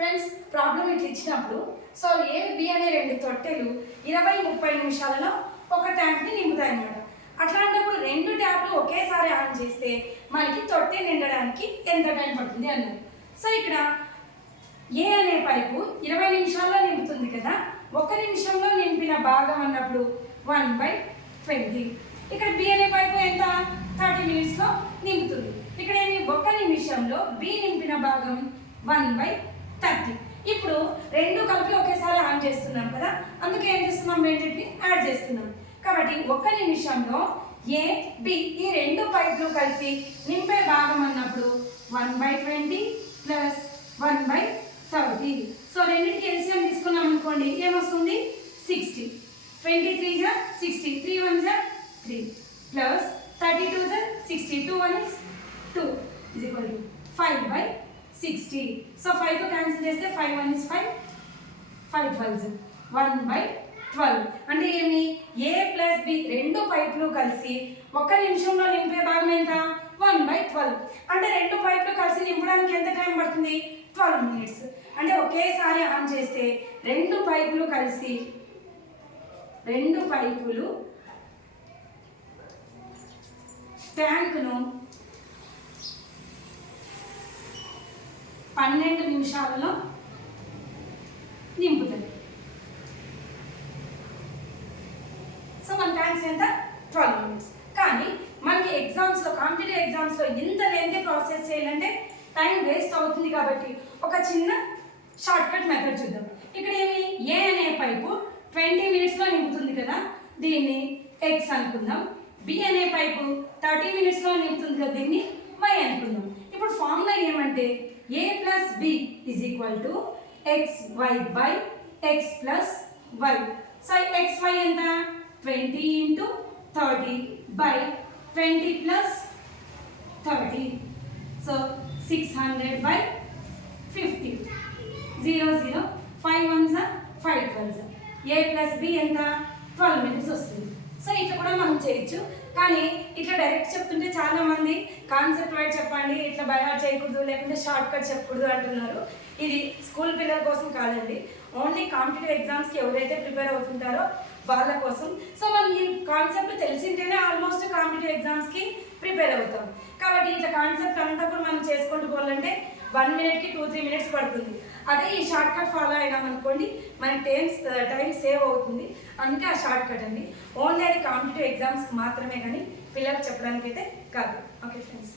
Friends problem ఇట్లా ఇచ్చినప్పుడు so A B అనే రెండు తొట్టెలు 20-30 నిమిషాలలో ఒక ట్యాంక్ని నింపుతాయి అన్నమాట. అట్లాంటప్పుడు రెండు ట్యాప్లు ఒకేసారి ఆన్ చేస్తే మనకి తొట్టె నిండడానికి ఎంత టైం పడుతుంది అన్నారు. సో ఇక్కడ ఏ అనే పైపు 20 నిమిషాల్లో నింపుతుంది కదా, 1 నిమిషంలో నింపిన భాగం అన్నప్పుడు 1/20. ఇక్కడ బి అనే పైపు ఎంత 30 మినిట్స్లో నింపుతుంది. ఇక్కడ ఏమి 1 నిమిషంలో బి నింపిన భాగం 1/30. ఇప్పుడు రెండు కలిపి ఒకేసారి ఆన్ చేస్తున్నాం కదా, అందుకే ఏం చేస్తున్నాం, రెండింటిని యాడ్ చేస్తున్నాం. కాబట్టి 1 నిమిషంలో ఏ బి ఈ రెండు పైపులు కలిసి నింపే భాగం అన్నప్పుడు 1/20 ప్లస్ 1/30. సో రెండింటికి ఎల్సిఎం తీసుకున్నాం అనుకోండి, ఏమొస్తుంది 60. 23 జా 60, 3 1 జా 3 ప్లస్ 32 జా 60, 2 1 is 2 is equal to 5/60. So 5 తో క్యాన్సిల్ చేస్తే 5 1 is 5, 5 12 1/12. అంటే ఏమి ఏ ప్లస్ బి రెండు పైపులు కలిసి 1 నిమిషంలో నింపే భాగం ఎంత 1/12. అంటే రెండు పైపులు కలిసి నింపడానికి ఎంత టైం పడుతుంది 12 మినిట్స్. అంటే ఒకేసారి ఆన్ చేస్తే రెండు పైపులు ట్యాంక్ను 12 నిమిషాలలో నింపుతుంది. సో మన ట్యాంక్స్ ఎంత 12 మినిట్స్. కానీ మనకి ఎగ్జామ్స్లో కాంపిటేటివ్ ఎగ్జామ్స్లో ఇంత లెంతీ ప్రాసెస్ చేయాలంటే టైం వేస్ట్ అవుతుంది. కాబట్టి ఒక చిన్న షార్ట్కట్ మెథడ్ చూద్దాం. ఇక్కడ ఏమి ఏ అనే పైపు 20 మినిట్స్లో నింపుతుంది కదా, దీన్ని ఎక్స్ అనుకుందాం. బి అనే పైపు 30 మినిట్స్లో నింపుతుంది కదా, దీన్ని వై అనుకుందాం. ఇప్పుడు ఫార్ములా ఏమంటే A plus B is equal to X Y by X plus Y. So X Y ఎంత 20 into 30 by 20 plus 30. So 600/50. 0 0 5 1s 5 12s. A plus B ఎంత 12 మినిట్స్ వస్తుంది. సో ఇట్లా కూడా మనం చేయొచ్చు. కానీ ఇట్లా డైరెక్ట్ చెప్తుంటే చాలా మంది కాన్సెప్ట్ వైడ్ చెప్పండి, ఇట్లా బైహార్ట్ చేయకూడదు, లేకుంటే షార్ట్ కట్ చెప్పకూడదు అంటున్నారు. ఇది స్కూల్ పిల్లల కోసం కాదండి, ఓన్లీ కాంపిటేటివ్ ఎగ్జామ్స్కి ఎవరైతే ప్రిపేర్ అవుతుంటారో వాళ్ళ కోసం. సో మనం ఈ కాన్సెప్ట్ తెలిసింటేనే ఆల్మోస్ట్ కాంపిటేటివ్ ఎగ్జామ్స్కి ప్రిపేర్ అవుతాం. కాబట్టి ఇట్లా కాన్సెప్ట్ అంతా కూడా మనం చేసుకుంటూ పోవాలంటే 1 మినిట్కి 2-3 మినిట్స్ పడుతుంది. అదే ఈ షార్ట్ కట్ ఫాలో అయినామనుకోండి మనకి టైం సేవ్ అవుతుంది. అందుకే ఆ షార్ట్ కట్ అండి. ఓన్లీ అది కాంపిటేటివ్ ఎగ్జామ్స్కి మాత్రమే, కానీ పిల్లలకు చెప్పడానికి అయితే కాదు. Okay friends.